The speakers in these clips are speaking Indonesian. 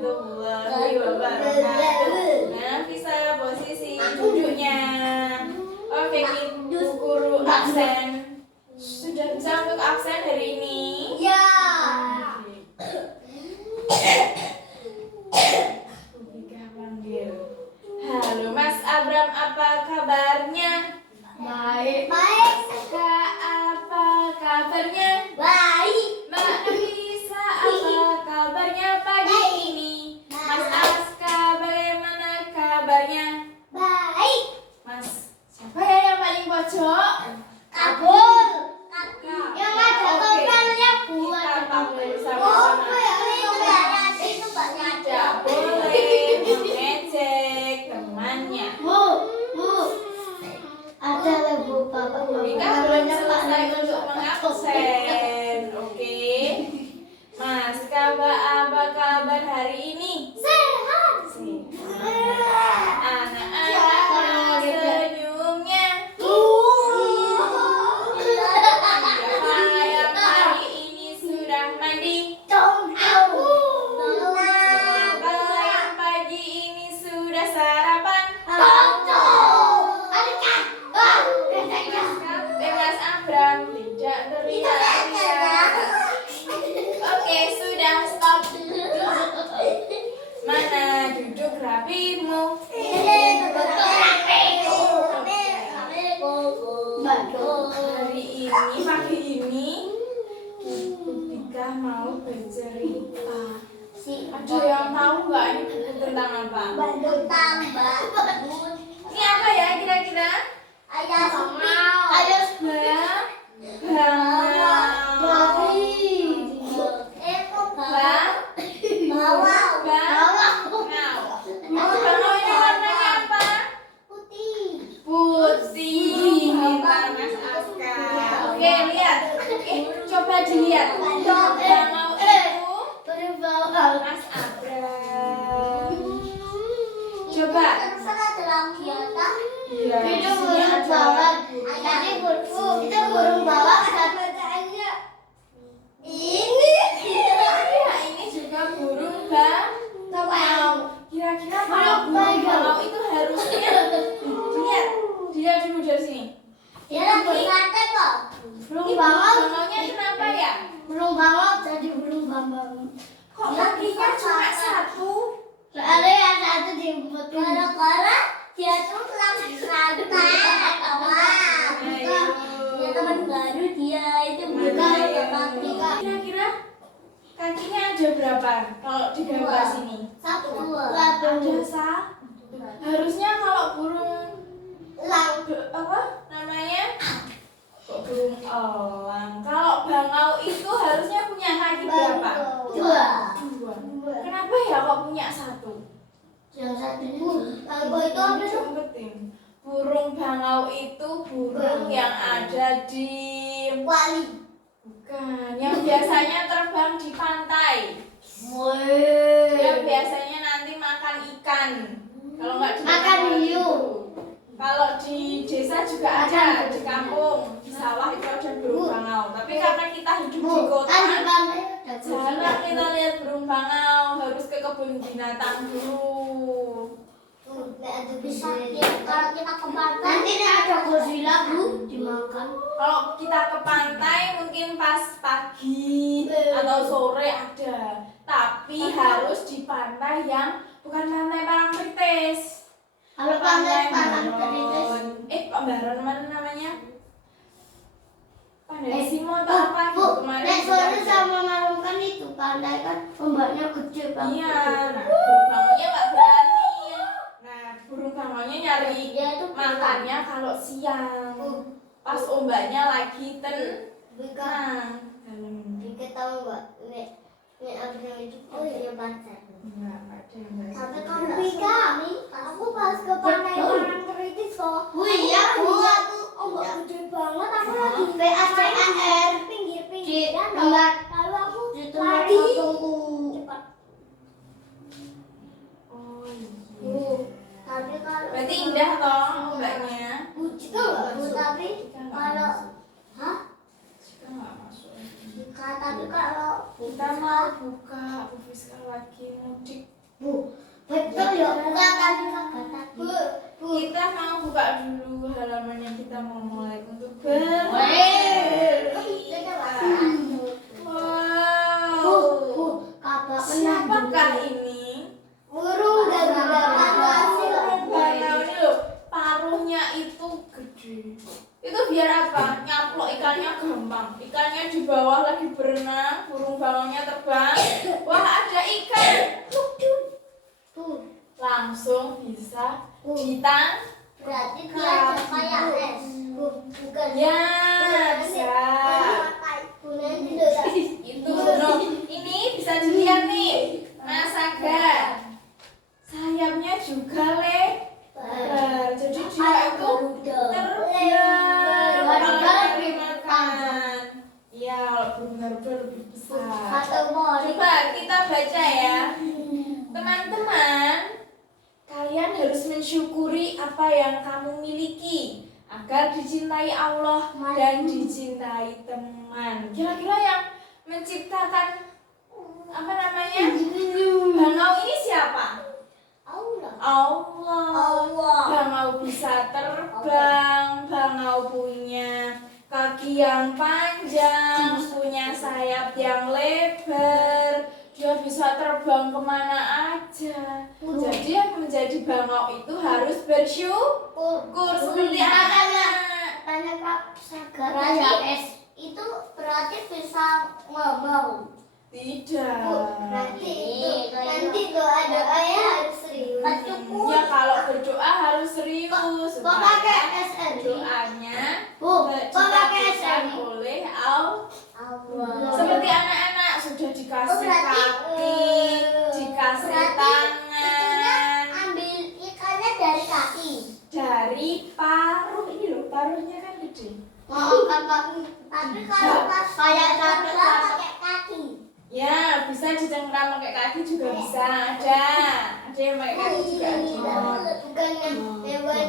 warahmatullahi wabarakatuh. Nah, bisa posisi duduknya. Oke, Ibu Guru absen. Sudah bisa untuk absen hari ini? Ya. Halo Mas Abram, apa kabarnya? Baik. Baik. Kak, apa kabarnya? Baik. Mbak Nafisa, apa kabarnya pagi ini? Mas Aska, bagaimana kabarnya? Baik. Mas, siapa ya yang paling pojok? Kabul. Yang ada Oke. totalnya buat. Kita panggil Oh, bersama-sama. itu banyak. Tidak boleh mengejek temannya. Bu. Ada lah bu, bapak. Mika belum selesai untuk mengabsen. Oke. Mas, apa kabar hari ini? Sehat. Anak-anak senyumnya. Siapa yang hari ini sudah mandi? Siapa yang pagi ini sudah sarapan? Mas Abram tidak teriak-teriak. Oke, sudah stop. Mana duduk rapimu? Hari ini, pagi ini, Dika mau bercerita. Ada yang tahu nggak ini buku tentang apa? Ini apa ya kira-kira? Bangau ini warnanya apa? Putih. Pintar Mas Aska. Oke, lihat. Coba dilihat. Bangau itu Mas Abram. Coba. Iya, di sini ada ini juga burung bangau. Kira-kira kalau burung bangau itu harusnya lihat dia dulu dari sini. Burung Ini bangaunya kenapa ya? Burung bangau jadi burung bambang. Kok kakinya cuma satu? Soalnya yang satu dibuat gara-gara dia tuh santai. Dia teman baru dia itu bukan kaki. Kira-kira kakinya ada berapa kalau di gambar sini? Satu. Ada satu. Harusnya kalau burung apa namanya? Kok burung elang? Kalau bangau itu harusnya punya kaki berapa? Dua. Kenapa ya kok punya satu? Yang satu itu kalau itu apa tuh? Yang penting burung bangau itu burung yang ada di Wali. bukan, yang biasanya terbang di pantai. Dia biasanya nanti makan ikan. Kalau nggak di Makan hiu. Kalau di desa juga ada, di kampung, di sawah itu ada burung bangau. Tapi karena kita hidup di kota, jarang kita lihat burung bangau. Harus ke kebun binatang dulu. Kalau kita ke pantai nanti ada Godzilla bu dimakan. Kalau kita ke pantai mungkin pas pagi atau sore ada. Tapi harus di pantai yang bukan pantai Parangtritis. Kalau pantai Parangtritis, Pembaron mana namanya? Pandai Simo atau apa bu, gitu kemarin? nek sore juga ada. sama malam kan itu pantai kan ombaknya gede banget. Iya, nah burung bangaunya nggak berani. Nah burung bangaunya nyari Dia itu makannya kalau siang. Pas ombaknya lagi tenang. Bika tahu nggak? Nek Abram itu punya pantai. Enggak ada yang nggak Tapi suka. kan Bika, aku pas ke pantai Parangtritis kok. Iya bu. Ombak gede banget. Aku lagi PACAR pinggir-pinggir kan. Lalu aku lari. Cepat. Oh iya. Tapi kalau Berarti indah toh ombaknya. itu bu, tapi kalau Kita nggak masuk. tapi kalau Kita mau buka Bufiska lagi mudik. Betul ya, bukakan Bu. Kita mau buka dulu halaman yang kita mau mulai untuk wow. Siapakah ini? Burung gagak Bangau ini loh, paruhnya itu gede. Itu biar apa? Nyaplok ikannya gampang. Ikannya di bawah lagi berenang, burung bangaunya terbang. Wah, ada ikan. Langsung bisa Berarti dia ada kayak es. Bukan. Ya, bisa. Itu no. Ini bisa dilihat nih. Nasaga. Sayapnya juga lebar. Jadi dia itu terbang. Kalau makan. Iya, kalau burung Garuda lebih besar. Coba kita baca ya. Teman-teman, kalian harus mensyukuri apa yang kamu miliki agar dicintai Allah dan dicintai teman. Kira-kira yang menciptakan apa namanya? Bangau ini siapa? Allah. Bangau bisa terbang, bangau punya kaki yang panjang, punya sayap yang lebar, dia bisa terbang kemana aja. Jadi yang menjadi bangau itu harus bersyukur seperti anak-anak. Tanya Kak Saga es itu berarti bisa ngomong. Tidak. Nanti doa-doanya harus serius. Ya kalau berdoa harus serius supaya doanya diciptakan oleh Allah. Seperti anak-anak sudah dikasih kaki, dikasih tangan, ambil ikannya dari kaki. dari paruh. Ini loh, paruhnya kan gede. Tapi kalau pas kayak pakai kaki. Ya, bisa dicengkram pakai kaki juga bisa. Ada yang pakai kaki juga ada. Bukan yang hewan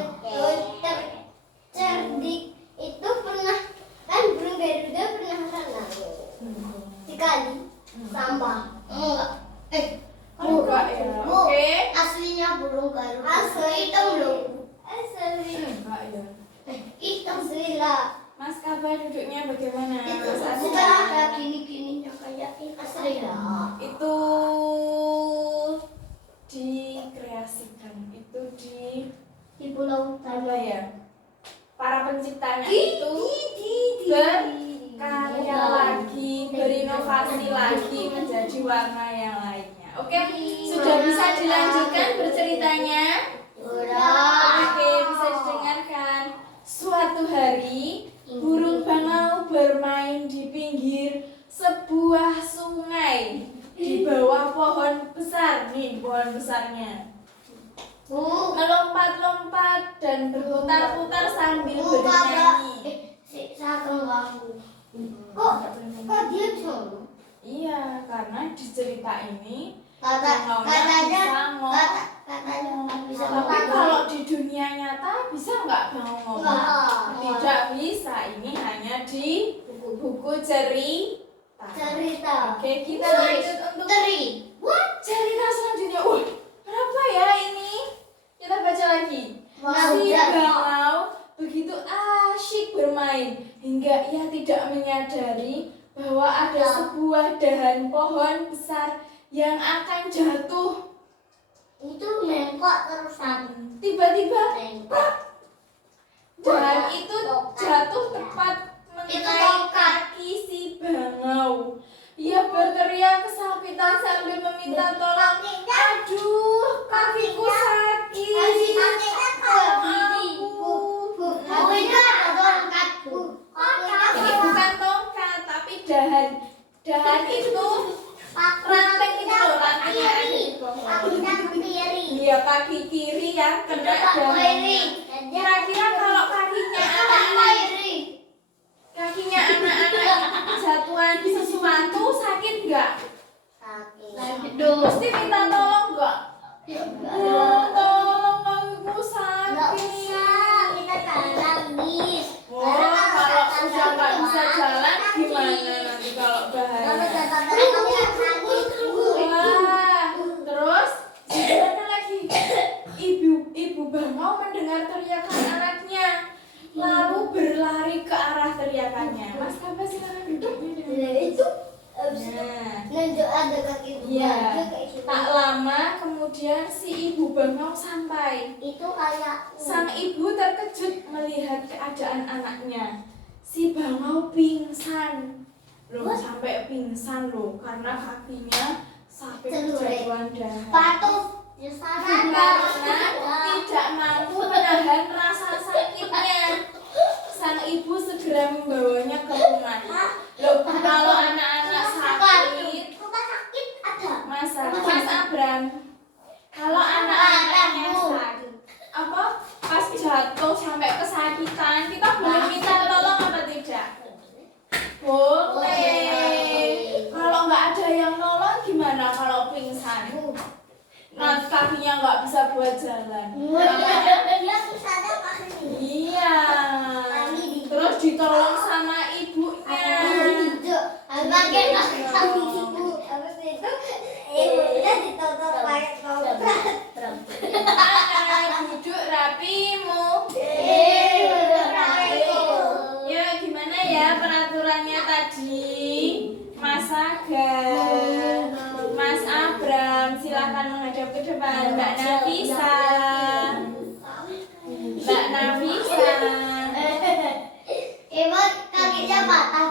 tercerdik itu pernah kan burung Garuda pernah renang di kali sampah. Enggak ya. Oke. Aslinya burung Garuda. Asli hitam loh. Enggak ya. Hitam lah. Mas Kaba duduknya bagaimana? Mas Asri? Bukan ada gini-gininya kayak asli lah. Itu dikreasikan, itu Di pulau apa ya? Para penciptanya itu berkarya lagi, berinovasi lagi menjadi warna yang lainnya. Oke, sudah bisa dilanjutkan berceritanya? Oke, bisa didengarkan. Suatu hari burung bangau bermain di pinggir sebuah sungai di bawah pohon besar. Nih pohon besarnya. Melompat-lompat dan berputar-putar sambil bernyanyi. Kok dia bisa? Iya, karena di cerita ini katanya bisa tapi kalau di dunia nyata bisa nggak bangau ngomong? Tidak bisa, ini hanya di buku cerita. Oke, kita lanjut untuk cerita selanjutnya. Wah, kenapa ya ini? Kita baca lagi. Si bangau begitu asyik bermain hingga ia tidak menyadari bahwa ada sebuah dahan pohon besar yang akan jatuh. Itu mengkok terusan. Tiba-tiba dahan itu jatuh tepat mengenai kaki si bangau. Ia berteriak kesakitan sambil meminta tolong. Aduh, kakiku sakit. Tolong aku. Ini bukan tongkat, tapi dahan. Dahan itu ranting itu loh, ranting yang ada di pohon. Iya, kaki kiri yang kena dahan. Kira-kira kalau kakinya anak-anak jatuhan sesuatu sakit nggak? Mesti minta tolong nggak? Tolong kakiku sakit. Kalau udah nggak bisa jalan gimana nanti kalau bahaya? Wah, kemudian si ibu bangau sampai. Itu kayak Sang ibu terkejut melihat keadaan anaknya. Si bangau pingsan. Loh, sampai pingsan loh karena kakinya sampai kejatuhan darah. patuh Karena tidak mampu menahan rasa sakitnya. Sang ibu segera membawanya ke rumah. Loh, kalau anak-anak sakit, rumah sakit ada. Mas Abram, kalau anak-anaknya sakit, apa pas jatuh sampai kesakitan, kita boleh minta tolong apa tidak? Boleh. Kalau nggak ada yang nolong gimana kalau pingsan? Nah, kakinya nggak bisa buat jalan. Dia bisa ada kaki. Iya. Terus ditolong sama ibunya. Pakai kaki ibu. Habis itu ibunya ditutup pakai tongkat. Duduk rapimu. Ya, gimana ya peraturannya tadi? Mas Aga, Mas Abram, silakan menghadap ke depan. Mbak Nafisa. Mbak Nafisa. Ibu kakinya patah.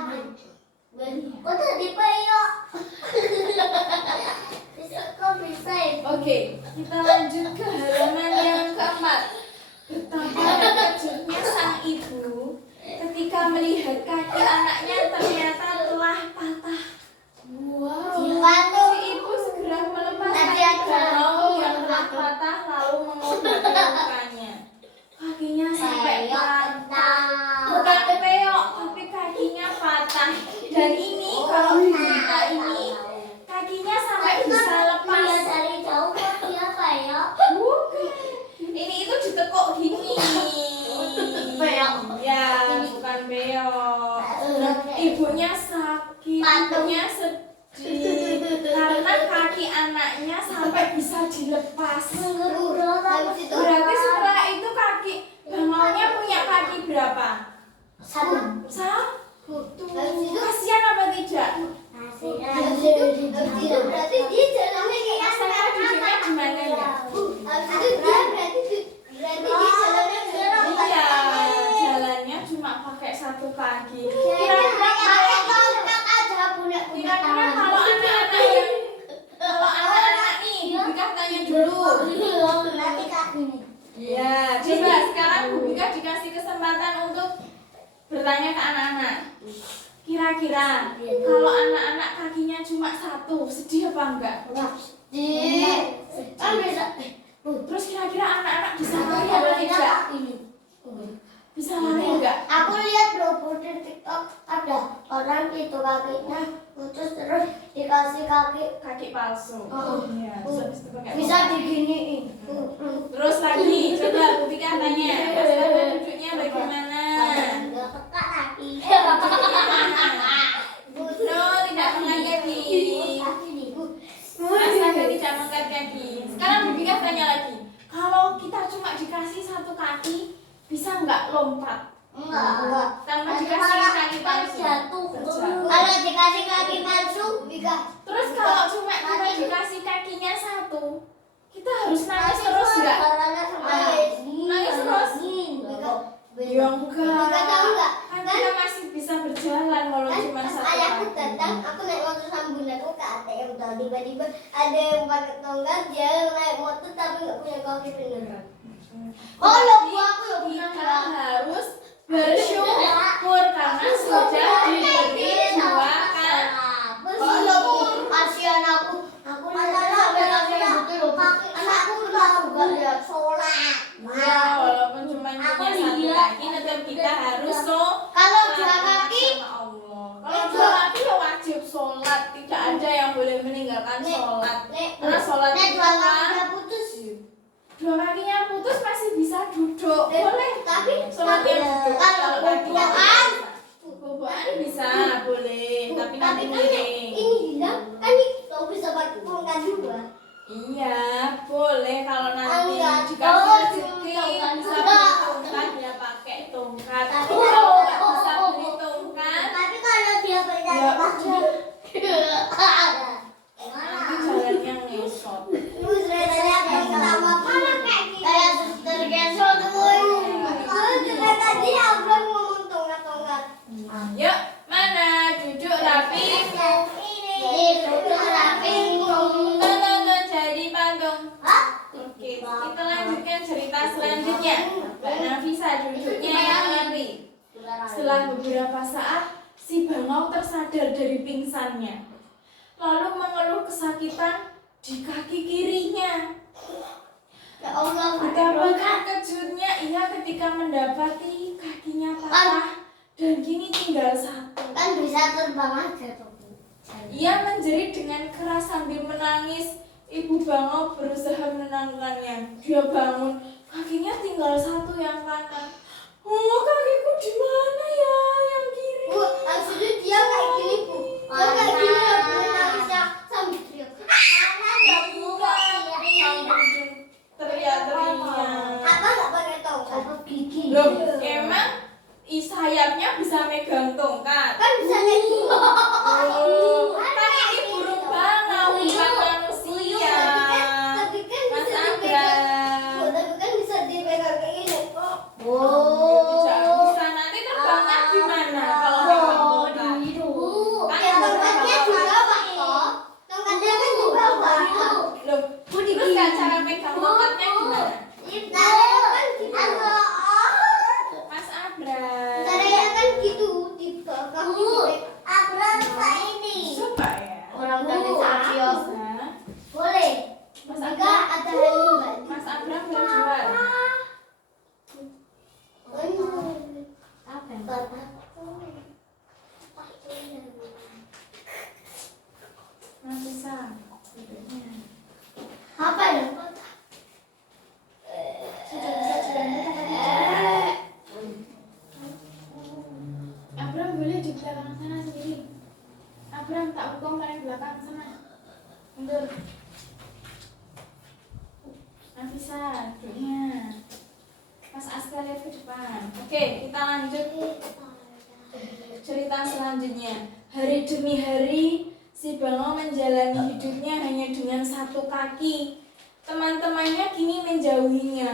Kok tadi peyok? Kok bisa ya? Oke, kita lanjut ke halaman yang keempat. Betapa terkejutnya sang ibu ketika melihat kaki anaknya ternyata telah patah. Wow. Si ibu segera melepas kaki bangau yang telah patah lalu mengobati lukanya. Kakinya sampai patah. Bukan peyok, tapi kakinya patah. Dan ini kalau kita ini kakinya sampai bisa lepas. Dia dari jauh kok dia peyok? Bukan. Ini itu ditekuk gini. Peyok. Ya, bukan beyok. Ibunya sakit, ibunya sedih karena kaki anaknya sampai bisa dilepas. Berarti setelah itu kaki bangaunya punya kaki berapa? Satu. Kasihan apa tidak? Berarti dia jalannya kayak Asalnya duduknya gimana ya? Habis itu dia berarti dia jalannya Iya, jalannya cuma pakai satu kaki. Kira-kira kalau anak-anak nih, Bika tanya dulu. Ya, coba sekarang Bu Bika dikasih kesempatan untuk bertanya ke anak-anak. Kira-kira kalau anak-anak kakinya cuma satu, sedih apa enggak? Terus kira-kira anak-anak bisa lari apa tidak? Bisa lari enggak? Aku lihat bro di TikTok ada orang itu kakinya putus terus dikasih Kaki palsu. Oh. Iya, terus habis itu pakai bisa pompa. diginiin. Terus lagi, coba Bu Bika tanya, pas duduknya bagaimana? Enggak peka kaki. No, tidak mengangkat kaki. Mas Aga tidak mengangkat kaki. Sekarang Bu Bika tanya lagi, kalau kita cuma dikasih satu kaki, bisa nggak lompat? Enggak. Tanpa Nanti dikasih malah kaki kita palsu. jatuh. Terjatuh. Kalau dikasih kaki palsu, bisa. Terus kalau cuma kita dikasih kakinya satu, kita harus nangis terus nggak? Nangis terus? Ya enggak. Enggak tahu enggak? Kan kita masih bisa berjalan walau Kan cuma pas satu ayahku kaki. datang, aku naik motor sama bundaku ke ATM tuh. Tiba-tiba ada yang pakai tongkat, dia naik motor tapi nggak punya kaki beneran. Oh, lo aku lo Kita harus bersyukur karena sudah diberi dua kan. Oh, lo kasihan aku. Aku lihat sampai kaki betul loh. Anakku juga lihat sholat. Ya, walaupun cuma punya satu kaki, tetap kita harus Kalau dua kaki, sama Allah. Kalau dua kaki ya wajib sholat, tidak ada yang boleh meninggalkan sholat. Karena sholat nek itu dua kan kakinya putus. dua kakinya putus masih bisa duduk, boleh. Tapi Sholatnya duduk. kalau kakinya boboan, boboan bisa, boleh. Tapi nanti kan miring. ini bilang kan ini kau bisa pakai tongkat juga. Iya, boleh kalau nanti Enggak. dikasih Oh, rezeki tongkat bisa juga. beli tongkat ya pakai tongkat. Tapi Kalau nggak kalau- bisa beli tongkat, Tapi kalau dia pakai ya kaki, udah. gimana? Nanti jalannya ngesot. Terus renanya kita lanjutkan cerita selanjutnya. Mbak Nafisa duduknya yang ngeri. Setelah beberapa saat, si bangau tersadar dari pingsannya, lalu mengeluh kesakitan di kaki kirinya. Ya Allah, Betapa terkejutnya ia ketika mendapati kakinya patah dan kini tinggal satu. kan bisa terbang aja tuh. Ia menjerit dengan keras sambil menangis. Ibu bangau berusaha menenangkannya. Dia bangun, kakinya tinggal satu yang kanan. Oh, kakiku di mana ya? Yang kiri. Bu, maksudnya dia kayak gini, Bu. Dia kayak gini ya, Bu, nangisnya sambil teriak. Mana ya, Bu? Teriak-teriak. Apa nggak pakai tongkat? Gigi. Loh, emang sayapnya bisa megang tongkat? Kan bisa kayak gini. Oh, kan ini burung bangau, bukan manusia. Tapi kan Mas bisa dipegang. Bu, Abram. tapi kan bisa dipegang kayak gini kok. Tidak bisa, nanti terbangnya gimana kalau megang tongkat? Bu, Kan ya ada tongkatnya di tongkat. bawah kok. Tongkatnya kan di bawah. Loh, terus kan cara megang tongkatnya gimana? Caranya kan gitu. Mas Abram. Caranya kan gitu di belakang. Abram ini. Coba ya. Orang Bisa. boleh. Mas Juga Abram. ada lima. Mas Abram berjuang. Apa yang Mas bisa. Duduknya. apa yang sudah bisa jalan Abram boleh di belakang sana sendiri. Abram tak hukum paling belakang sana. Mundur. Nafisa, duduknya. Mas Aska lihat ke depan. Oke, kita lanjut cerita selanjutnya. Hari demi hari, si bangau menjalani hidupnya hanya dengan satu kaki. Teman-temannya kini menjauhinya,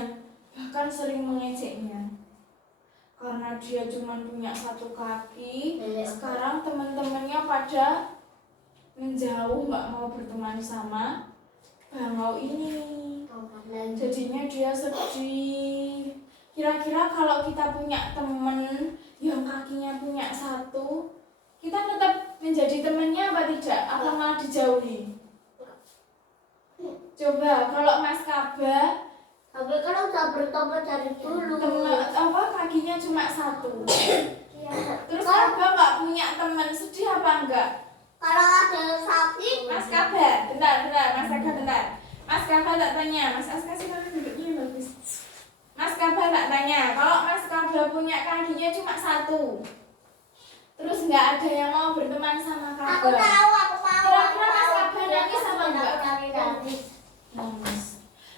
bahkan sering mengejeknya. Karena dia cuma punya satu kaki, sekarang teman-temannya pada menjauh, nggak mau berteman sama bangau ini. Jadinya dia sedih. Kira-kira kalau kita punya temen yang kakinya punya satu, kita tetap menjadi temannya apa tidak? Apa malah dijauhi? Coba kalau Mas Kaba, tapi kan udah bertobat dari dulu. kakinya cuma satu. Terus Kaba nggak punya teman, sedih apa enggak? Kalau ada sakit, Mas Kaba, bentar, Mas Kaba bentar. Mas Kaba tak tanya, Mas Aska sih kan duduknya bagus. Mas Kaba tak tanya, kalau Mas Kaba punya kakinya cuma satu, terus nggak ada yang mau berteman sama Kaba. aku mau. Kira-kira Mas Kaba nangis sama enggak? Nangis.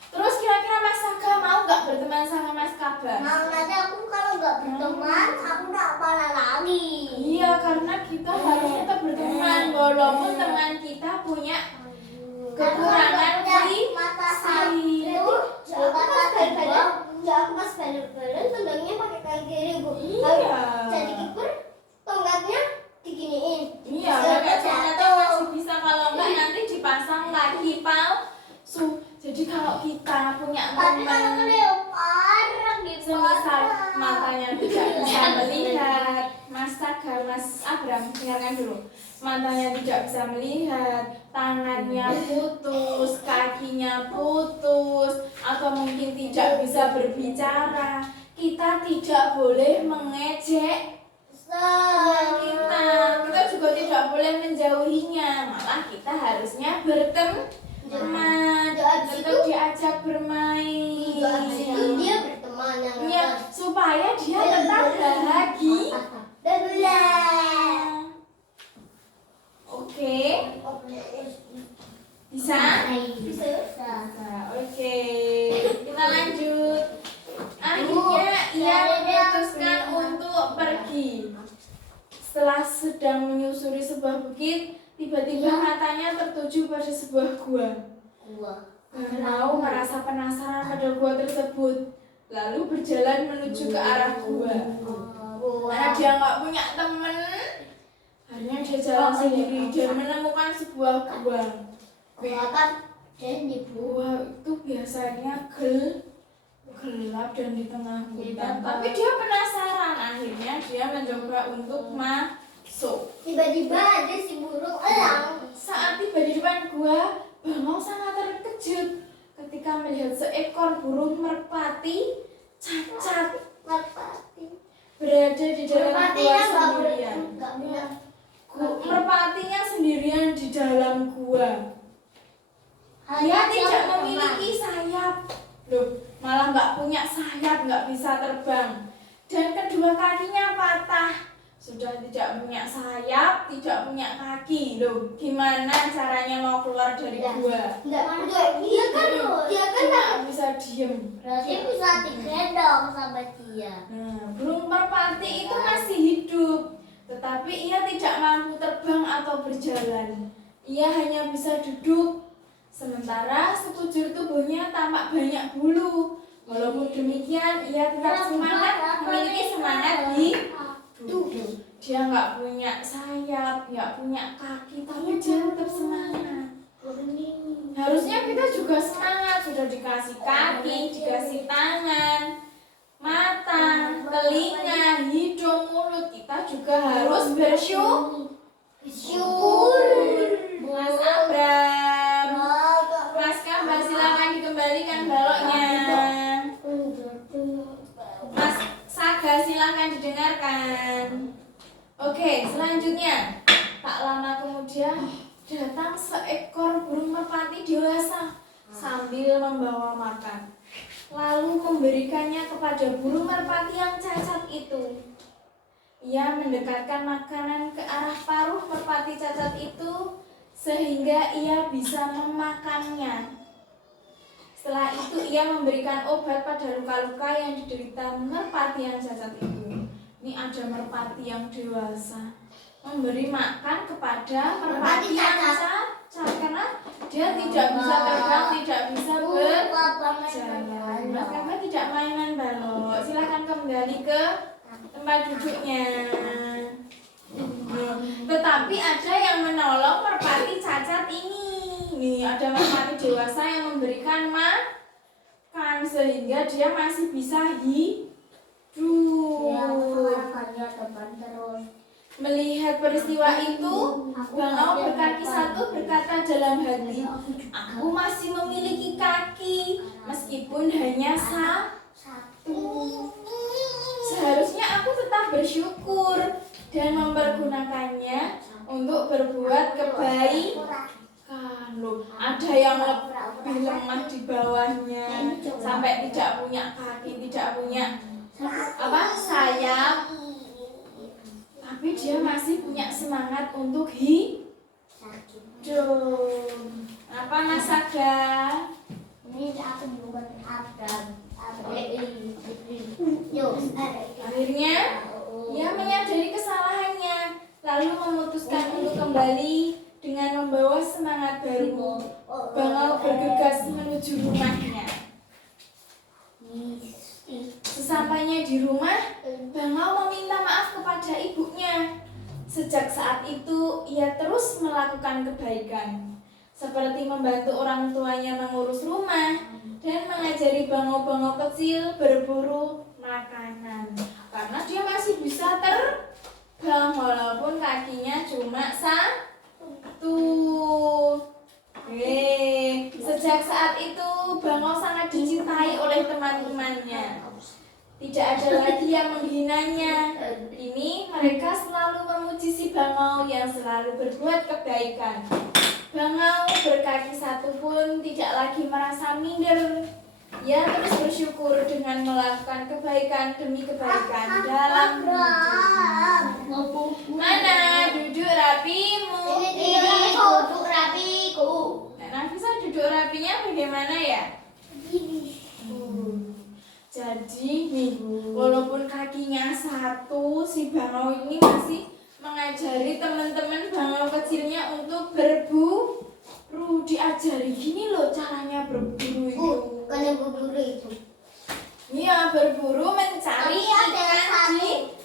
Terus kira-kira Mas Saga mau nggak berteman sama Mas Kaba? Mau, nanti aku kalau nggak berteman, aku nggak malah lagi. Iya, karena kita harus tetap berteman walaupun teman kita punya kekurangan mata fisik. itu mata bel-belan. Ya aku pas bel-belan tendangnya pakai kaki kiri, Bu. Iya. Jadi kiper tongkatnya diginiin. Iya, pakai tongkatnya masih bisa, kalau enggak nanti dipasang lagi palsu. Jadi kalau kita punya Tapi kalau teman kelihatan di semisal matanya tidak bisa melihat, Mas Saga, Mas Abram, dengarkan dulu. Matanya tidak bisa melihat, tangannya putus, kakinya putus, atau mungkin tidak bisa berbicara, kita tidak boleh mengejek teman kita. Kita juga tidak boleh menjauhinya, malah kita harusnya berteman, tetap diajak bermain. itu dia berteman yang Ya, supaya dia tetap bahagia. Oke, bisa? Bisa. Nah, oke, kita lanjut. Akhirnya ia memutuskan untuk pergi. Setelah sedang menyusuri sebuah bukit, tiba-tiba matanya tertuju pada sebuah gua. Bangau merasa penasaran pada gua tersebut, lalu berjalan menuju ke arah gua. Karena dia nggak punya temen, akhirnya dia jalan sendiri dan menemukan sebuah gua. Kan dan ibu Gua itu biasa dasarnya gelap dan di tengah hutan. Tapi dia penasaran, akhirnya dia mencoba untuk masuk. Tiba-tiba ada si burung elang. Saat tiba di depan gua, bangau sangat terkejut ketika melihat seekor burung merpati cacat Merpati. berada di dalam gua sendirian. Merpatinya sendirian di dalam gua. Dia tidak memiliki sayap, loh, malah nggak punya sayap, nggak bisa terbang, dan kedua kakinya patah. Sudah tidak punya sayap, tidak punya kaki, loh, gimana caranya mau keluar dari gua? Enggak, dia kan Nggak bisa diem. berarti bisa digendong sama dia. Nah, burung merpati itu masih hidup, tetapi ia tidak mampu terbang atau berjalan. Ia hanya bisa duduk. Sementara sekujur tubuhnya tampak banyak bulu. Walaupun demikian, ia tetap semangat, memiliki semangat hidup. Dia nggak punya sayap, nggak punya kaki, tapi dia tetap semangat. Harusnya kita juga semangat, sudah dikasih kaki, dikasih tangan, mata, telinga, hidung, mulut. Kita juga harus bersyukur. Mas Abram, Mas Kamba, silakan dikembalikan baloknya. Mas Saga, silakan didengarkan. Oke, selanjutnya, tak lama kemudian datang seekor burung merpati dewasa sambil membawa makan, lalu memberikannya kepada burung merpati yang cacat itu. Ia mendekatkan makanan ke arah paruh merpati cacat itu sehingga ia bisa memakannya. Setelah itu ia memberikan obat pada luka-luka yang diderita merpati yang cacat itu. Ini ada merpati yang dewasa memberi makan kepada merpati yang cacat karena dia tidak bisa terbang, tidak bisa berjalan. Mas Kamba tidak main-main balok. Silakan kembali ke tempat duduknya. Tetapi ada yang menolong merpati cacat ini. Nih, ada merpati dewasa yang memberikan makan sehingga dia masih bisa hidup. Melihat peristiwa itu, bangau berkaki satu berkata dalam hati, aku masih memiliki kaki meskipun hanya satu. Seharusnya aku tetap bersyukur dan mempergunakannya untuk berbuat kebaikan. Loh, ada yang lebih lemah di bawahnya, sampai tidak punya kaki, tidak punya sayap, tapi dia masih punya semangat untuk hidup. Apa Mas Saga? Ini aku bukan Adam. Akhirnya ia menyadari kesalahannya, lalu memutuskan untuk kembali dengan membawa semangat baru. Bangau bergegas menuju rumahnya. Sesampainya di rumah, bangau meminta maaf kepada ibunya. Sejak saat itu, ia terus melakukan kebaikan, seperti membantu orang tuanya mengurus rumah dan mengajari bangau-bangau kecil berburu makanan. Karena dia masih bisa terbang walaupun kakinya cuma satu. Sejak saat itu, bangau sangat dicintai oleh teman-temannya. Tidak ada lagi yang menghinanya. Ini mereka selalu memuji si bangau yang selalu berbuat kebaikan. Bangau berkaki satu pun tidak lagi merasa minder. Ia terus bersyukur dengan melakukan kebaikan demi kebaikan dalam hidup. Mana duduk rapimu? Ini duduk rapiku. Nah, bisa duduk rapinya bagaimana ya? Jadi nih, walaupun kakinya satu, si bangau ini masih mengajari teman-teman bangau kecilnya untuk berburu. Diajari gini loh caranya berburu itu. Bukan berburu itu. Iya, berburu mencari ikan di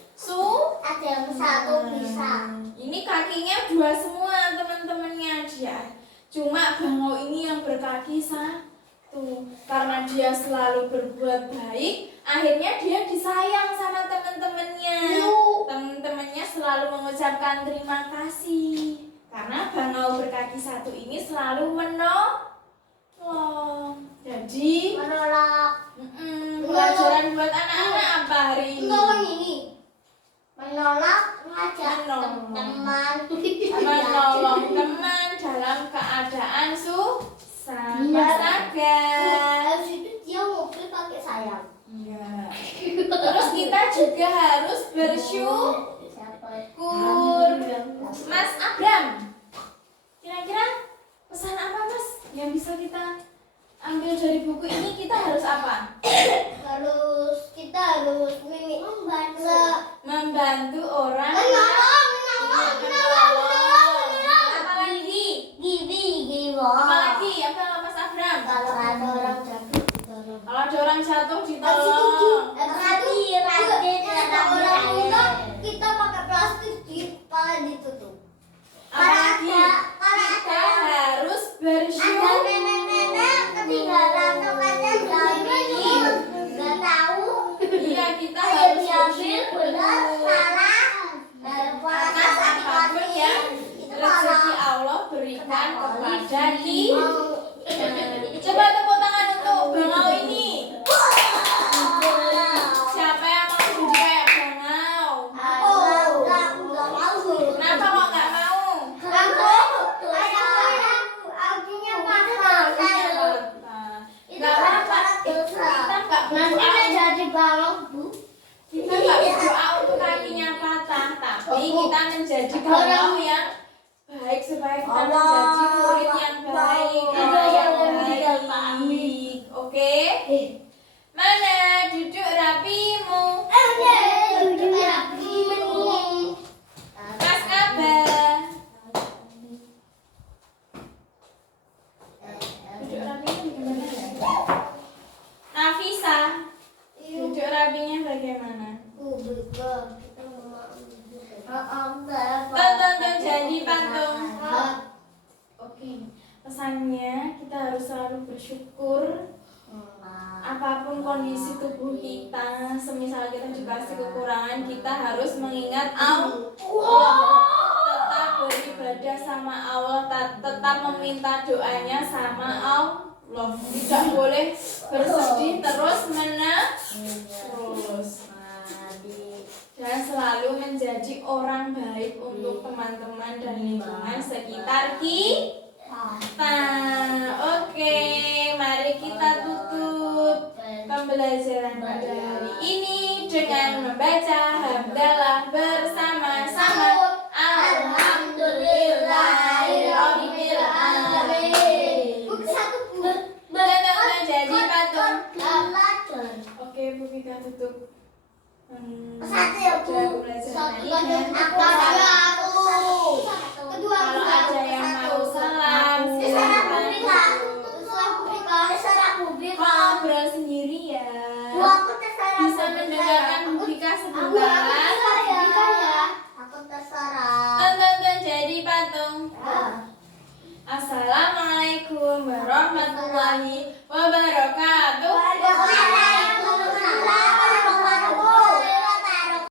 Ada yang satu bisa. Ini kakinya dua semua teman-temannya dia. Cuma bangau ini yang berkaki satu. Tuh, karena dia selalu berbuat baik, akhirnya dia disayang sama teman-temannya. Teman-temannya selalu mengucapkan terima kasih. Karena bangau berkaki satu ini selalu menolong. Jadi, menolak. pelajaran buat anak-anak apa hari ini? Menolak ngajak teman. Menolong teman dalam keadaan susah. Habis itu dia ngobrol pakai sayang. Enggak. Terus kita juga harus bersyukur. Mas Abram, kira-kira pesan apa Mas yang bisa kita ambil dari buku ini? Kita harus apa? Kita harus Membantu orang menolong. Apa lagi? Apa Apa Mas Abram? Kalau ada orang jatuh ditolong. Kalau ada orang jatuh Habis itu ditolong. ada orang itu kita pakai plastik di kepala ditutup. Apalagi Karena kita ada harus ada bersyukur. nenek-nenek ketinggalan tokatnya diambil, nggak tahu. Iya, kita Ayo harus diambil benar bersyukur. salah. Atas apapun yang rezeki Allah berikan kepada kita. Coba tepuk tangan untuk bangau ini. Siapa yang mau jadi kayak bangau? Nggak mau. Kenapa kok nggak mau? Artinya patah. Nggak apa-apa. Kita nggak berdoa. Jadi balok, Bu. Kita nggak berdoa untuk kakinya patah, tapi kita menjadi bangau yang baik supaya kita menjadi murid yang baik, anak yang baik. Oke? Mana duduk rapimu? Mas Abah. Duduk rapinya bagaimana ya? Nafisa, duduk rapinya bagaimana? Tonton janji patung. Oke, pesannya kita harus selalu bersyukur. Apapun kondisi tubuh kita, semisal kita dikasih kekurangan, kita harus mengingat Allah. Tetap beribadah sama Allah, tetap meminta doanya sama Allah. Tidak boleh bersedih terus. Dan selalu menjadi orang baik untuk teman-teman dan lingkungan sekitar kita. Oke, mari kita tutup pembelajaran pada hari ini dengan membaca hamdalah bersama-sama. Alhamdulillahirabbil alamin. Dan jadi patung. Oke, Bu Vika tutup. Kalau ada yang mau salam, kalau ngobrol sendiri ya, bisa mendengarkan Bubika sebentar. Tonton jadi patung. Assalamualaikum warahmatullahi wabarakatuh.